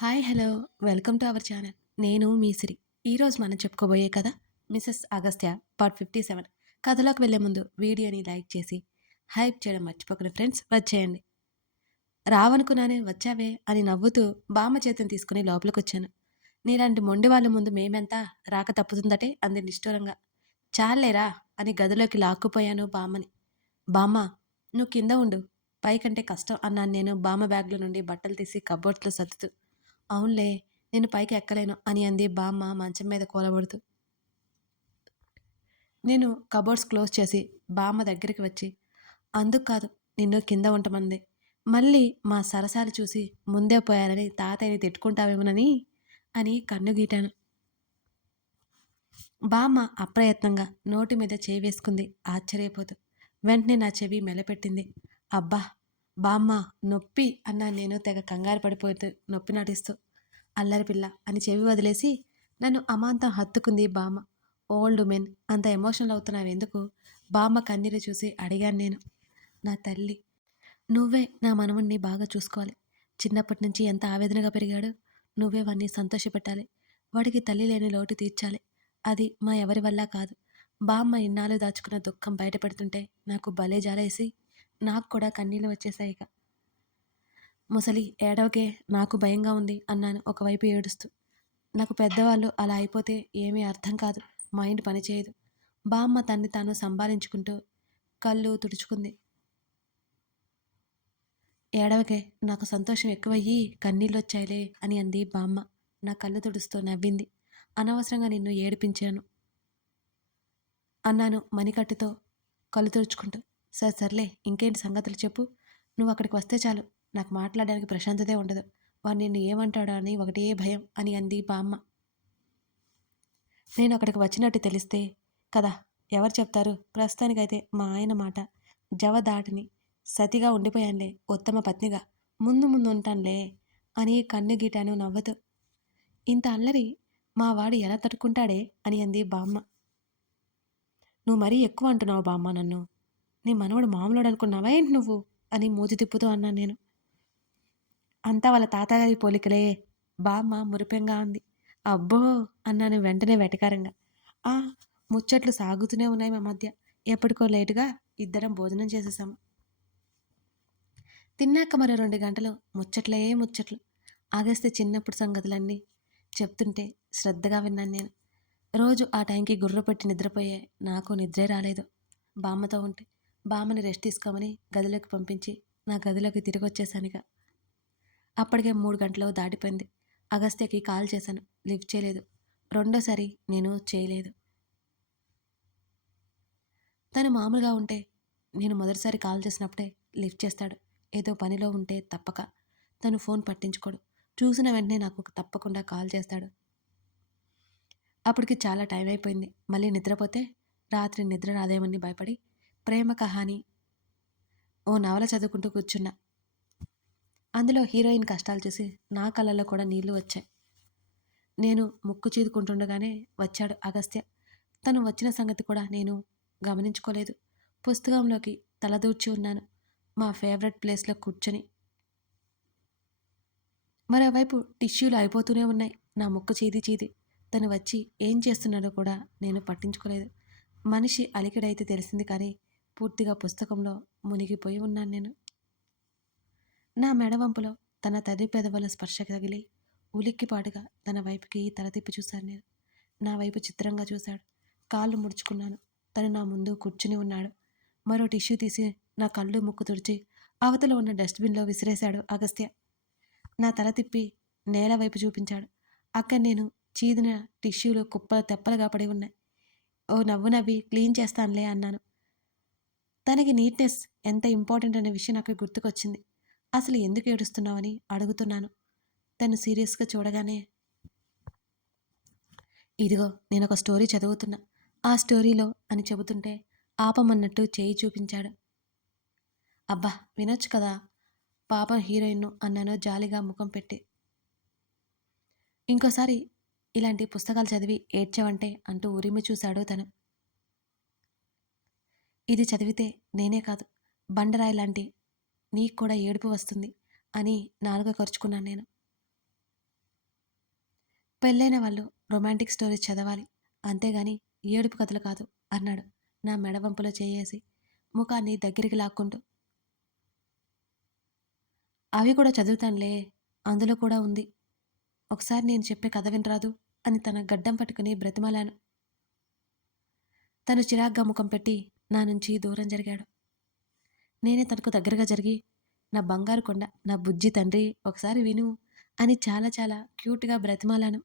Hi hello welcome to our channel. నేను మీ సిరి. ఈరోజు మనం చెప్పుకోబోయే కథ మిసెస్ అగస్త్య పార్ట్ 57. కథలోకి వెళ్ళే ముందు వీడియోని లైక్ చేసి హైప్ చేయడం మర్చిపోకండి ఫ్రెండ్స్. వచ్చేయండి. రావనుకున్నానే వచ్చావే అని నవ్వుతూ బామ్మ చేతిని తీసుకుని లోపలికొచ్చాను. నీలాంటి మొండి వాళ్ళ ముందు మేమెంత రాక తప్పుతుందటే అంది నిష్ఠూరంగా. చాలేరా అని గదిలోకి లాక్కుపోయాను బామ్మని. బామ్మ నువ్వు కింద ఉండు, పైకంటే కష్టం అన్నాను నేను బామ్మ బ్యాగ్లో నుండి బట్టలు తీసి కబోర్డ్స్లో సర్దుతూ. అవునులే, నేను పైకి ఎక్కలేను అని అంది బామ్మ మంచం మీద కూలబడుతూ. నేను కబోర్డ్స్ క్లోజ్ చేసి బామ్మ దగ్గరికి వచ్చి, అందుకు కాదు నిన్ను కింద ఉండమంది. మళ్ళీ మా సరసాలు చూసి ముందే పోయారని తాతయ్యని తిట్టుకుంటావేమోనని అని కన్ను గీటాను. బామ్మ అప్రయత్నంగా నోటి మీద చేయి వేసుకుంది ఆశ్చర్యపోతూ. వెంటనే నా చెవి మెలపెట్టింది. అబ్బా బామ్మ నొప్పి అన్నాను నేను తెగ కంగారు పడిపోతూ నొప్పి నటిస్తూ. అల్లరి పిల్ల అని చెవి వదిలేసి నన్ను అమాంతం హత్తుకుంది బామ్మ. ఓల్డ్ మెన్ అంత ఎమోషనల్ అవుతున్నావెందుకు? బామ్మ కన్నీరు చూసి అడిగాను నేను. నా తల్లి, నువ్వే నా మనవణ్ణి బాగా చూసుకోవాలి. చిన్నప్పటి నుంచి ఎంత ఆవేదనగా పెరిగాడు. నువ్వే వాణ్ణి సంతోషపెట్టాలి. వాడికి తల్లి లేని లోటు తీర్చాలి. అది మా ఎవరి వల్ల కాదు. బామ్మ ఇన్నాళ్ళు దాచుకున్న దుఃఖం బయటపెడుతుంటే నాకు భలే జాలేసి నాకు కూడా కన్నీళ్ళు వచ్చేసాయి ఇక. ముసలి ఏడవకే, నాకు భయంగా ఉంది అన్నాను ఒకవైపు ఏడుస్తూ. నాకు పెద్దవాళ్ళు అలా అయిపోతే ఏమీ అర్థం కాదు, మైండ్ పనిచేయదు. బామ్మ తన్ని తాను సంభాలించుకుంటూ కళ్ళు తుడుచుకుంది. ఏడవకే, నాకు సంతోషం ఎక్కువయ్యి కన్నీళ్ళొచ్చాయిలే అని అంది బామ్మ. నా కళ్ళు తుడుస్తూ నవ్వింది. అనవసరంగా నిన్ను ఏడిపించాను అన్నాను మణికట్టుతో కళ్ళు తుడుచుకుంటూ. సరే సర్లే, ఇంకేంటి సంగతులు చెప్పు. నువ్వు అక్కడికి వస్తే చాలు, నాకు మాట్లాడడానికి ప్రశాంతతే ఉండదు. వాడు నిన్ను ఏమంటాడా అని ఒకటే భయం అని అంది బామ్మ. నేను అక్కడికి వచ్చినట్టు తెలిస్తే కదా ఎవరు చెప్తారు? ప్రస్తుతానికైతే మా ఆయన మాట జవదాటిని సతిగా ఉండిపోయానులే, ఉత్తమ పత్నిగా. ముందు ముందు ఉంటానులే అని కన్ను గీటాను నవ్వుతూ. ఇంత అల్లరి మా వాడు ఎలా తట్టుకుంటాడే అని అంది బామ్మ. నువ్వు మరీ ఎక్కువ అంటున్నావు బామ్మ నన్ను. నీ మనవడు మామూలుడు అనుకున్నావా ఏంటి నువ్వు అని మూతి తిప్పుతూ అన్నాను నేను. అంతా వాళ్ళ తాతగారి పోలికలే, బామ్మ మురిపెంగా అంది. అబ్బో అన్నాను వెంటనే వెటకారంగా. ఆ ముచ్చట్లు సాగుతూనే ఉన్నాయి మా మధ్య. ఎప్పటికో లేటుగా ఇద్దరం భోజనం చేసేసాము. తిన్నాక మరో 2 గంటలు ముచ్చట్లే ముచ్చట్లు. ఆగస్తే చిన్నప్పుడు సంగతులన్నీ చెప్తుంటే శ్రద్ధగా విన్నాను నేను. రోజు ఆ టైంకి గుర్రపెట్టి నిద్రపోయే నాకు నిద్రే రాలేదు బామ్మతో ఉంటే. బామ్మని రెస్ట్ తీసుకోమని గదిలోకి పంపించి నా గదిలోకి తిరిగి వచ్చేసానిక. అప్పటికే 3 గంటలు దాటిపోయింది. అగస్త్యకి కాల్ చేశాను, లిఫ్ట్ చేయలేదు. రెండోసారి నేను చేయలేదు. తను మామూలుగా ఉంటే నేను మొదటిసారి కాల్ చేసినప్పుడే లిఫ్ట్ చేస్తాడు. ఏదో పనిలో ఉంటే తప్పక. తను ఫోన్ పట్టించుకోడు. చూసిన వెంటనే నాకు తప్పకుండా కాల్ చేస్తాడు. అప్పటికి చాలా టైం అయిపోయింది. మళ్ళీ నిద్రపోతే రాత్రి నిద్ర రాదేమని భయపడి ప్రేమ కహాని ఓ నవల చదువుకుంటూ కూర్చున్నా. అందులో హీరోయిన్ కష్టాలు చూసి నా కళ్ళల్లో కూడా నీళ్లు వచ్చాయి. నేను ముక్కు చీదుకుంటుండగానే వచ్చాడు అగస్త్య. తను వచ్చిన సంగతి కూడా నేను గమనించుకోలేదు. పుస్తకంలోకి తలదూర్చి ఉన్నాను మా ఫేవరెట్ ప్లేస్లో కూర్చొని. మరోవైపు టిష్యూలు అయిపోతూనే ఉన్నాయి నా ముక్కు చీది చీది. తను వచ్చి ఏం చేస్తున్నాడో కూడా నేను పట్టించుకోలేదు. మనిషి అలికిడైతే తెలిసింది కానీ పూర్తిగా పుస్తకంలో మునిగిపోయి ఉన్నాను నేను. నా మెడవంపులో తన తడి పెదవుల స్పర్శ తగిలి ఉలిక్కిపాటుగా తన వైపుకి తల తిప్పి చూశాను నేను. నా వైపు చిత్రంగా చూశాడు. కాళ్ళు ముడుచుకున్నాను. తను నా ముందు కూర్చుని ఉన్నాడు. మరో టిష్యూ తీసి నా కళ్ళు ముక్కు తుడిచి అవతల ఉన్న డస్ట్బిన్లో విసిరేశాడు అగస్త్య. నా తల తిప్పి నేల వైపు చూపించాడు. అక్కడ నేను చీదిన టిష్యూలు కుప్పలు తెప్పలుగా పడి ఉన్నాయి. ఓ నవ్వు నవ్వి క్లీన్ చేస్తానులే అన్నాను. తనకి నీట్నెస్ ఎంత ఇంపార్టెంట్ అనే విషయం నాకు గుర్తుకొచ్చింది. అసలు ఎందుకు ఏడుస్తున్నావని అడుగుతున్నాను. తను సీరియస్గా చూడగానే, ఇదిగో నేను ఒక స్టోరీ చదువుతున్నా, ఆ స్టోరీలో అని చెబుతుంటే ఆపమన్నట్టు చేయి చూపించాడు. అబ్బా వినొచ్చు కదా పాపం హీరోయిన్ను అన్నాను జాలిగా ముఖం పెట్టి. ఇంకోసారి ఇలాంటి పుస్తకాలు చదివి ఏడ్చావంటే అంటూ ఉరిమి చూశాడు తను. ఇది చదివితే నేనే కాదు బండరాయి లాంటి నీకు కూడా ఏడుపు వస్తుంది అని నాలుక ఖర్చుకున్నాను నేను. పెళ్ళైన వాళ్ళు రొమాంటిక్ స్టోరీస్ చదవాలి. అంతేగాని ఏడుపు కథలు కాదు అన్నాడు నా మెడవంపులో చేయేసి, ముఖాన్ని దగ్గరికి లాక్కుంటూ. అవి కూడా చదువుతానులే. అందులో కూడా ఉంది. ఒకసారి నేను చెప్పే కథ వినరాదు అని తన గడ్డం పట్టుకుని బ్రతిమాలాను. తను చిరాగ్గా ముఖం పెట్టి నా నుంచి దూరం జరిగాడు. నేనే తనకు దగ్గరగా జరిగి, నా బంగారు కొండ, నా బుజ్జి తండ్రి ఒకసారి విను అని చాలా చాలా క్యూట్గా బ్రతిమాలాను.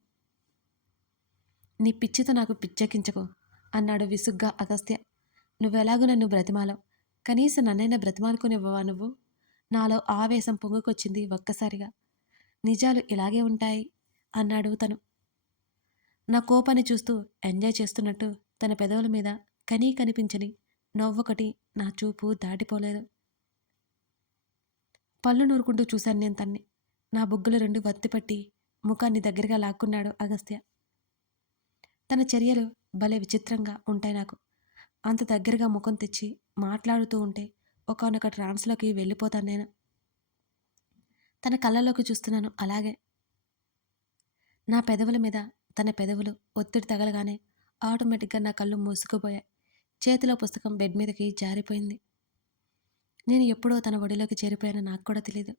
నీ పిచ్చితో నాకు పిచ్చెక్కించకు అన్నాడు విసుగ్గా అగస్త్య. నువ్వెలాగూ నన్ను బ్రతిమాలవు. కనీసం నన్నైనా బ్రతిమాలుకునివ్వవా నువ్వు? నాలో ఆవేశం పొంగుకొచ్చింది ఒక్కసారిగా. నిజాలు ఇలాగే ఉంటాయి అన్నాడు తను. నా కోపాన్ని చూస్తూ ఎంజాయ్ చేస్తున్నట్టు తన పెదవుల మీద కనిపించని నవ్వొకటి నా చూపు దాటిపోలేదు. పళ్ళు నూరుకుంటూ చూశాను నేను తన్ని. నా బుగ్గలు రెండు వత్తిపట్టి ముఖాన్ని దగ్గరగా లాక్కున్నాడు అగస్త్య. తన చర్యలు భలే విచిత్రంగా ఉంటాయి నాకు. అంత దగ్గరగా ముఖం తెచ్చి మాట్లాడుతూ ఉంటే ఒకానొక ట్రాన్స్లోకి వెళ్ళిపోతాను నేను. తన కళ్ళలోకి చూస్తున్నాను అలాగే. నా పెదవుల మీద తన పెదవులు ఒత్తిడి తగలగానే ఆటోమేటిక్గా నా కళ్ళు మూసుకుపోయాయి. చేతిలో పుస్తకం బెడ్ మీదకి జారిపోయింది. నేను ఎప్పుడో తన ఒడిలోకి చేరిపోయానో నాకు కూడా తెలీదు.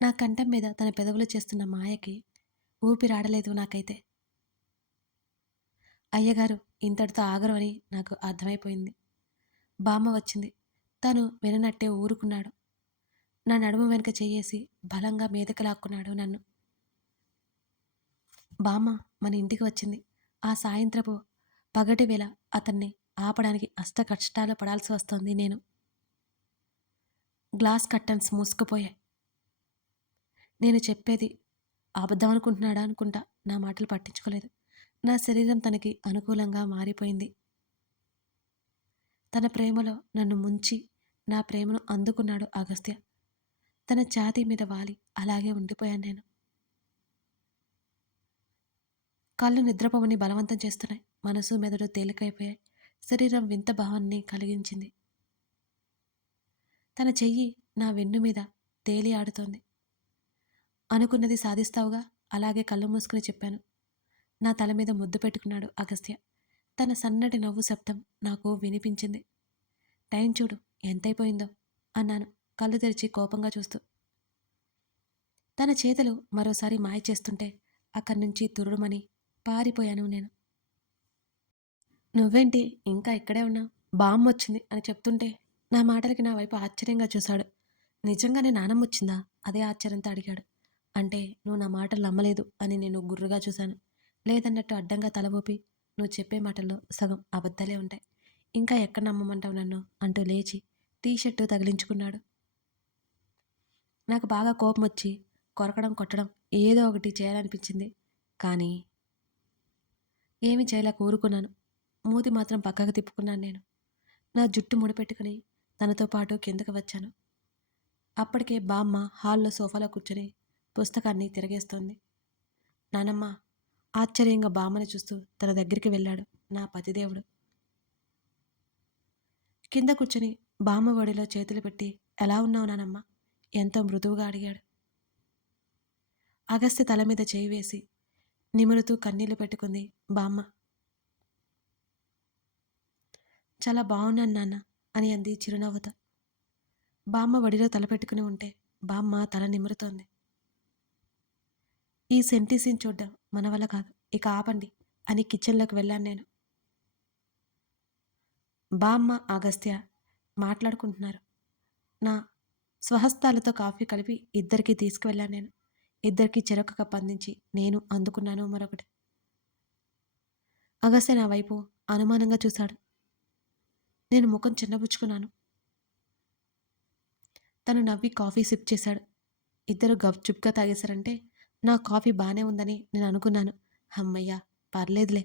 నా కంఠం మీద తన పెదవులు చేస్తున్న మాయకి ఊపిరాడలేదు నాకైతే. అయ్యగారు ఇంతటితో ఆగరు అని నాకు అర్థమైపోయింది. బామ్మ వచ్చింది. తను విననట్టే ఊరుకున్నాడు. నా నడుము వెనుక చెయ్యేసి బలంగా మీదకి లాక్కున్నాడు నన్ను. బామ్మ మన ఇంటికి వచ్చింది. ఆ సాయంత్రపు పగటి వేళ అతన్ని ఆపడానికి అష్ట కష్టాలు పడాల్సి వస్తోంది నేను. గ్లాస్ కర్టన్స్ మూసుకుపోయాయి. నేను చెప్పేది అబద్ధం అనుకుంటున్నాడా అనుకుంటా. నా మాటలు పట్టించుకోలేదు. నా శరీరం తనకి అనుకూలంగా మారిపోయింది. తన ప్రేమలో నన్ను ముంచి నా ప్రేమను అందుకున్నాడు అగస్త్య. తన ఛాతీ మీద వాలి అలాగే ఉండిపోయాను నేను. కళ్ళు నిద్రపోవని బలవంతం చేస్తున్నాయి. మనసు మెదడు తేలికైపోయాయి. శరీరం వింత భావాన్ని కలిగించింది. తన చెయ్యి నా వెన్ను మీద తేలి ఆడుతోంది. అనుకున్నది సాధిస్తావుగా అలాగే కళ్ళు మూసుకుని చెప్పాను. నా తల మీద ముద్దు పెట్టుకున్నాడు అగస్త్య. తన సన్నటి నవ్వు శబ్దం నాకు వినిపించింది. టైం చూడు ఎంతైపోయిందో అన్నాను కళ్ళు తెరిచి కోపంగా చూస్తూ. తన చేతులు మరోసారి మాయ చేస్తుంటే అక్కడి నుంచి తుర్రుమని పారిపోయాను నేను. నువ్వేంటి ఇంకా ఇక్కడే ఉన్నావు? బామ్మ వచ్చింది అని చెప్తుంటే నా మాటలకి నా వైపు ఆశ్చర్యంగా చూశాడు. నిజంగానే నానమ్మ వచ్చిందా? అదే ఆశ్చర్యంతో అడిగాడు. అంటే నువ్వు నా మాటలు నమ్మలేదు అని నేను గుర్రుగా చూశాను. లేదన్నట్టు అడ్డంగా తల ఊపి, నువ్వు చెప్పే మాటల్లో సగం అబద్ధాలే ఉంటాయి. ఇంకా ఎక్కడ నమ్మమంటావు నన్ను అంటూ లేచి టీషర్టు తగిలించుకున్నాడు. నాకు బాగా కోపం వచ్చి కొరకడం కొట్టడం ఏదో ఒకటి చేయాలనిపించింది. కానీ ఏమీ చేయలేక ఊరుకున్నాను. మూతి మాత్రం పక్కకు తిప్పుకున్నాను నేను. నా జుట్టు ముడిపెట్టుకుని తనతో పాటు కిందకు వచ్చాను. అప్పటికే బామ్మ హాల్లో సోఫాలో కూర్చొని పుస్తకాన్ని తిరగేస్తోంది. నానమ్మ ఆశ్చర్యంగా బామ్మని చూస్తూ తన దగ్గరికి వెళ్ళాడు నా పతిదేవుడు. కింద కూర్చొని బామ్మ ఒడిలో చేతులు పెట్టి ఎలా ఉన్నావు నానమ్మ ఎంతో మృదువుగా అడిగాడు. అగస్త్య తల మీద చేయి వేసి నిమురుతూ కన్నీళ్లు పెట్టుకుంది బామ్మ. చాలా బాగున్నాను నాన్న అని అంది చిరునవ్వుతో. బామ్మ ఒడిలో తల పెట్టుకుని ఉంటే బామ్మ తల నిమురుతోంది. ఈ సెంటి సీన్ చూడ్డం మన వల్ల కాదు, ఇక ఆపండి అని కిచెన్లోకి వెళ్ళాను నేను. బామ్మ అగస్త్య మాట్లాడుకుంటున్నారు. నా స్వహస్తాలతో కాఫీ కలిపి ఇద్దరికీ తీసుకువెళ్ళాను నేను. ఇద్దరికీ చెరొక కప్ అందించి నేను అందుకున్నాను మరొకటి. అగస్త్య నా వైపు అనుమానంగా చూశాడు. నేను ముఖం చిన్నబుచ్చుకున్నాను. తను నవ్వి కాఫీ సిప్ చేశాడు. ఇద్దరు గప్చుప్గా తాగేశారంటే నా కాఫీ బాగానే ఉందని నేను అనుకున్నాను. అమ్మయ్యా పర్లేదులే.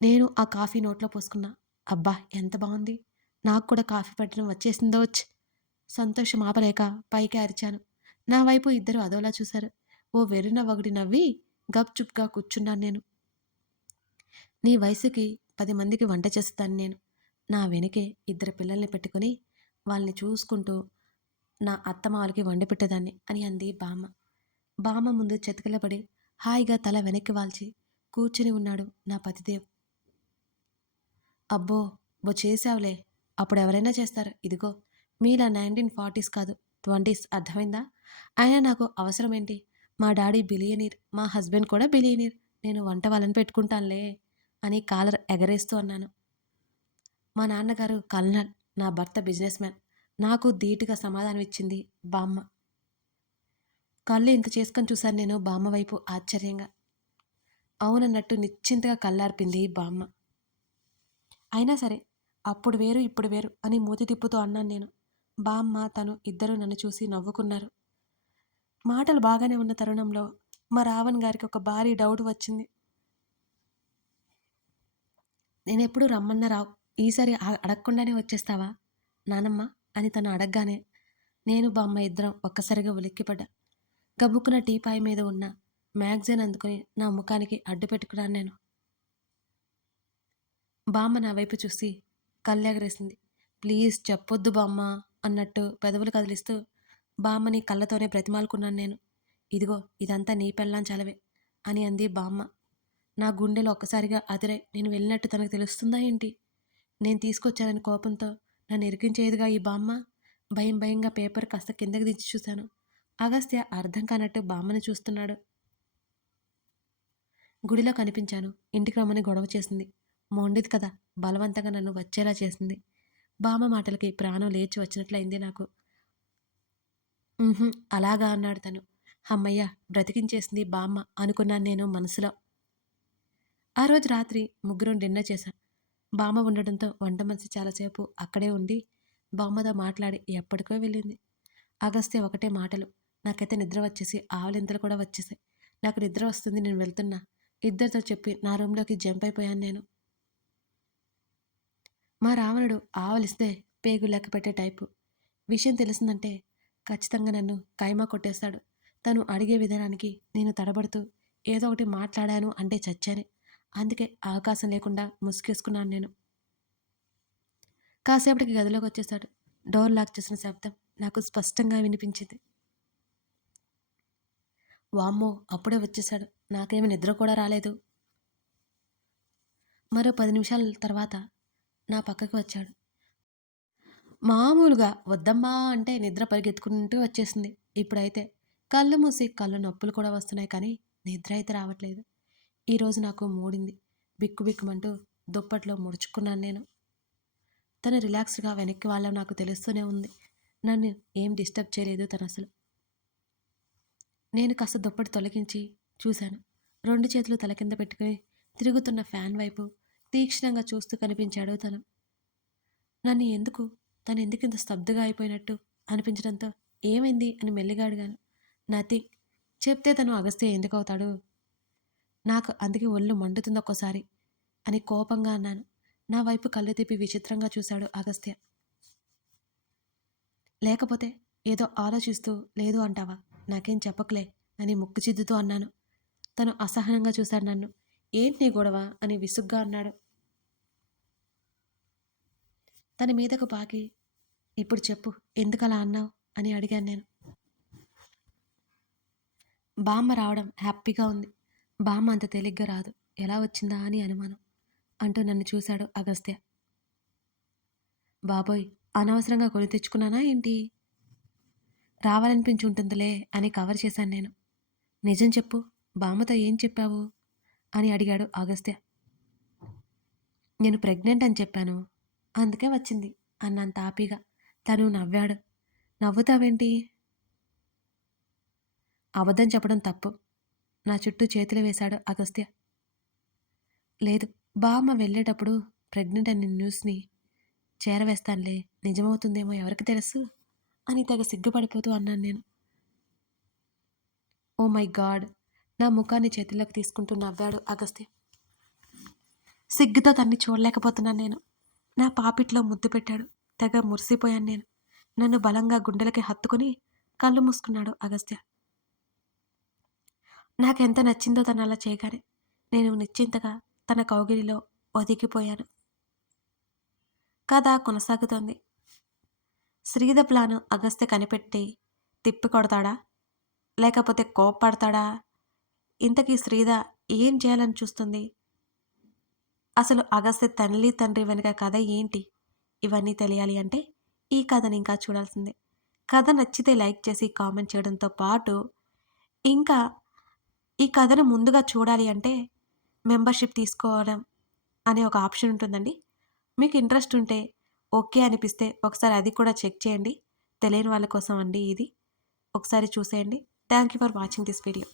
నేను ఆ కాఫీ నోట్లో పోసుకున్నా. అబ్బా ఎంత బాగుంది, నాకు కూడా కాఫీ పెట్టడం వచ్చేసిందోచ్. సంతోషం ఆపలేక పైకి అరిచాను. నా వైపు ఇద్దరు అదోలా చూశారు. ఓ వెర్రిన ఒకటి నవ్వి గప్చుప్గా కూర్చున్నాను నేను. నీ వయసుకి 10 మందికి వంట చేస్తాను నేను. నా వెనకే ఇద్దరు పిల్లల్ని పెట్టుకుని వాళ్ళని చూసుకుంటూ నా అత్తమావలకి వండి పెట్టేదాన్ని అని అంది బామ్మ. బామ్మ ముందు చతికిలపడి హాయిగా తల వెనక్కి వాల్చి కూర్చుని ఉన్నాడు నా పతిదేవ్. అబ్బో! చేశావులే. అప్పుడెవరైనా చేస్తారు. ఇదిగో మీలా 1940స్ కాదు, 20స్ అర్థమైందా? అయినా నాకు అవసరమేంటి? మా డాడీ బిలియనీర్. మా హస్బెండ్ కూడా బిలియనీర్. నేను వంట వాళ్ళని పెట్టుకుంటానులే అని కాలర్ ఎగరేస్తూ అన్నాను. మా నాన్నగారు కల్నల్. నా భర్త బిజినెస్ మ్యాన్. నాకు ధీటుగా సమాధానం ఇచ్చింది బామ్మ. కళ్ళు ఇంత చేసుకొని చూశాను నేను బామ్మ వైపు ఆశ్చర్యంగా. అవునన్నట్టు నిశ్చింతగా కళ్ళార్పింది బామ్మ. అయినా సరే అప్పుడు వేరు ఇప్పుడు వేరు అని మూతి తిప్పుతూ అన్నాను నేను. బామ్మ తను ఇద్దరూ నన్ను చూసి నవ్వుకున్నారు. మాటలు బాగానే ఉన్న తరుణంలో మా రావణ్ గారికి ఒక భారీ డౌట్ వచ్చింది. నేనెప్పుడు రమ్మన్నా రావు, ఈసారి అడగకుండానే వచ్చేస్తావా నానమ్మ అని తను అడగగానే నేను బామ్మ ఇద్దరం ఒక్కసారిగా ఉలిక్కిపడ్డా. గబుక్కున టీపాయ్ మీద ఉన్న మ్యాగజైన్ అందుకుని నా ముఖానికి అడ్డు పెట్టుకున్నాను నేను. బామ్మ నా వైపు చూసి కళ్ళెగరేసింది. ప్లీజ్ చెప్పొద్దు బామ్మ అన్నట్టు పెదవులు కదిలిస్తూ బామ్మని కళ్ళతోనే బ్రతిమాలుకున్నాను నేను. ఇదిగో ఇదంతా నీ పెళ్ళాం చలవే అని అంది బామ్మ. నా గుండెలో ఒక్కసారిగా అదిరే నేను వెళ్ళినట్టు తనకు తెలుస్తుందా ఏంటి? నేను తీసుకొచ్చానని కోపంతో నన్ను ఇరికించేదిగా ఈ బామ్మ. భయం భయంగా పేపర్ కాస్త కిందకి దించి చూశాను. అగస్త్య అర్థం కానట్టు బామ్మని చూస్తున్నాడు. గుడిలో కనిపించాను. ఇంటికి రమ్మని గొడవ చేసింది. మొండిది కదా, బలవంతంగా నన్ను వచ్చేలా చేసింది. బామ్మ మాటలకి ప్రాణం లేచి వచ్చినట్లయింది నాకు. అలాగా అన్నాడు తను. హమ్మయ్య, బ్రతికించేసింది బామ్మ అనుకున్నాను నేను మనసులో. ఆ రోజు రాత్రి ముగ్గురం డిన్నర్ చేశాం. బామ్మ ఉండడంతో వంట మనిషి చాలాసేపు అక్కడే ఉండి బామ్మతో మాట్లాడి ఎప్పటికో వెళ్ళింది. అగస్త్య ఒకటే మాటలు. నాకైతే నిద్ర వచ్చేసి ఆవలింతలు కూడా వచ్చేసాయి. నాకు నిద్ర వస్తుంది, నేను వెళ్తున్నా ఇద్దరితో చెప్పి నా రూమ్లోకి జంప్ అయిపోయాను నేను. మా రావణుడు ఆవలిస్తే పేగు లెక్క పెట్టే టైపు. విషయం తెలిసిందంటే ఖచ్చితంగా నన్ను కైమా కొట్టేస్తాడు. తను అడిగే విధానానికి నేను తడబడుతూ ఏదో ఒకటి మాట్లాడాను అంటే చచ్చానే. అందుకే అవకాశం లేకుండా ముసుగేసుకున్నాను నేను. కాసేపటికి గదిలోకి వచ్చేశాడు. డోర్ లాక్ చేసిన శబ్దం నాకు స్పష్టంగా వినిపించింది. వామ్మో, అప్పుడే వచ్చేశాడు. నాకేమి నిద్ర కూడా రాలేదు. మరో 10 నిమిషాల తర్వాత నా పక్కకి వచ్చాడు. మామూలుగా వద్దమ్మా అంటే నిద్ర పరిగెత్తుకుంటూ వచ్చేసింది. ఇప్పుడైతే కళ్ళు మూసి కళ్ళు నొప్పులు కూడా వస్తున్నాయి కానీ నిద్ర అయితే రావట్లేదు. ఈరోజు నాకు మూడింది. బిక్కుబిక్కుమంటూ దుప్పట్లో ముడుచుకున్నాను నేను. తను రిలాక్స్డ్గా వెనక్కి వాళ్ళం నాకు తెలుస్తూనే ఉంది. నన్ను ఏం డిస్టర్బ్ చేయలేదు తను అసలు. నేను కాస్త దుప్పటి తొలగించి చూశాను. 2 చేతులు తల కింద పెట్టుకుని తిరుగుతున్న ఫ్యాన్ వైపు తీక్షణంగా చూస్తూ కనిపించాడు తను. తను ఎందుకింత స్తబ్దుగా అయిపోయినట్టు అనిపించడంతో ఏమైంది అని మెల్లిగా అడిగాను. నథింగ్ చెప్తే తను అగస్త్య ఎందుకవుతాడు? నాకు అందుకే ఒళ్ళు మండుతుంది ఒక్కోసారి అని కోపంగా అన్నాను. నా వైపు కళ్ళు తిప్పి విచిత్రంగా చూశాడు అగస్త్య. లేకపోతే ఏదో ఆలోచిస్తూ లేదు అంటావా? నాకేం చెప్పకలే అని ముక్కుచిద్దుతూ అన్నాను. తను అసహనంగా చూశాడు నన్ను. ఏంటి నీ గొడవ అని విసుగ్గా అన్నాడు. తన మీదకు పాకి ఇప్పుడు చెప్పు, ఎందుకలా అన్నావు అని అడిగాను నేను. బామ్మ రావడం హ్యాపీగా ఉంది. బామ్మ అంత తేలిగ్గా రాదు, ఎలా వచ్చిందా అని అనుమానం అంటూ నన్ను చూశాడు అగస్త్య. బాబోయ్, అనవసరంగా కొని తెచ్చుకున్నానా ఏంటి? రావాలనిపించి ఉంటుందిలే అని కవర్ చేశాను నేను. నిజం చెప్పు, బామ్మతో ఏం చెప్పావు అని అడిగాడు అగస్త్య. నేను ప్రెగ్నెంట్ అని చెప్పాను, అందుకే వచ్చింది అన్నంత ఆపీగా. తను నవ్వాడు. నవ్వుతావేంటి? అబద్ధం చెప్పడం తప్పు. నా చుట్టూ చేతులు వేశాడు అగస్త్య. లేదు, బామ్మ వెళ్ళేటప్పుడు ప్రెగ్నెంట్ అని న్యూస్ని చేరవేస్తానులే, నిజమవుతుందేమో ఎవరికి తెలుసు అని తెగ సిగ్గుపడిపోతూ అన్నాను నేను. ఓ మై గాడ్, నా ముఖాన్ని చేతుల్లోకి తీసుకుంటూ నవ్వాడు అగస్త్య. సిగ్గుతో తన్ని చూడలేకపోతున్నాను నేను. నా పాపిట్లో ముద్దు పెట్టాడు. తెగ మురిసిపోయాను నేను. నన్ను బలంగా గుండెలకి హత్తుకుని కళ్ళు మూసుకున్నాడు అగస్త్య. నాకెంత నచ్చిందో తను అలా చేయగానే నేను నిశ్చింతగా తన కౌగిలిలో ఒదిగిపోయాను. కథ కొనసాగుతోంది. శ్రీధ ప్లాను అగస్త్య కనిపెట్టి తిప్పి కొడతాడా, లేకపోతే కోప్పడతాడా? ఇంతకీ శ్రీధ ఏం చేయాలని చూస్తుంది? అసలు అగస్త్య తల్లి, తండ్రి వెనుక కథ ఏంటి? ఇవన్నీ తెలియాలి అంటే ఈ కథని ఇంకా చూడాల్సిందే. కథ నచ్చితే లైక్ చేసి కామెంట్ చేయడంతో పాటు, ఇంకా ఈ కథను ముందుగా చూడాలి అంటే మెంబర్‌షిప్ తీసుకోవడం అనే ఒక ఆప్షన్ ఉంటుందండి. మీకు ఇంట్రెస్ట్ ఉంటే, ఓకే అనిపిస్తే ఒకసారి అది కూడా చెక్ చేయండి. తెలియని వాళ్ళ కోసం అండి ఇది. ఒకసారి చూసేయండి. Thank you for watching this video.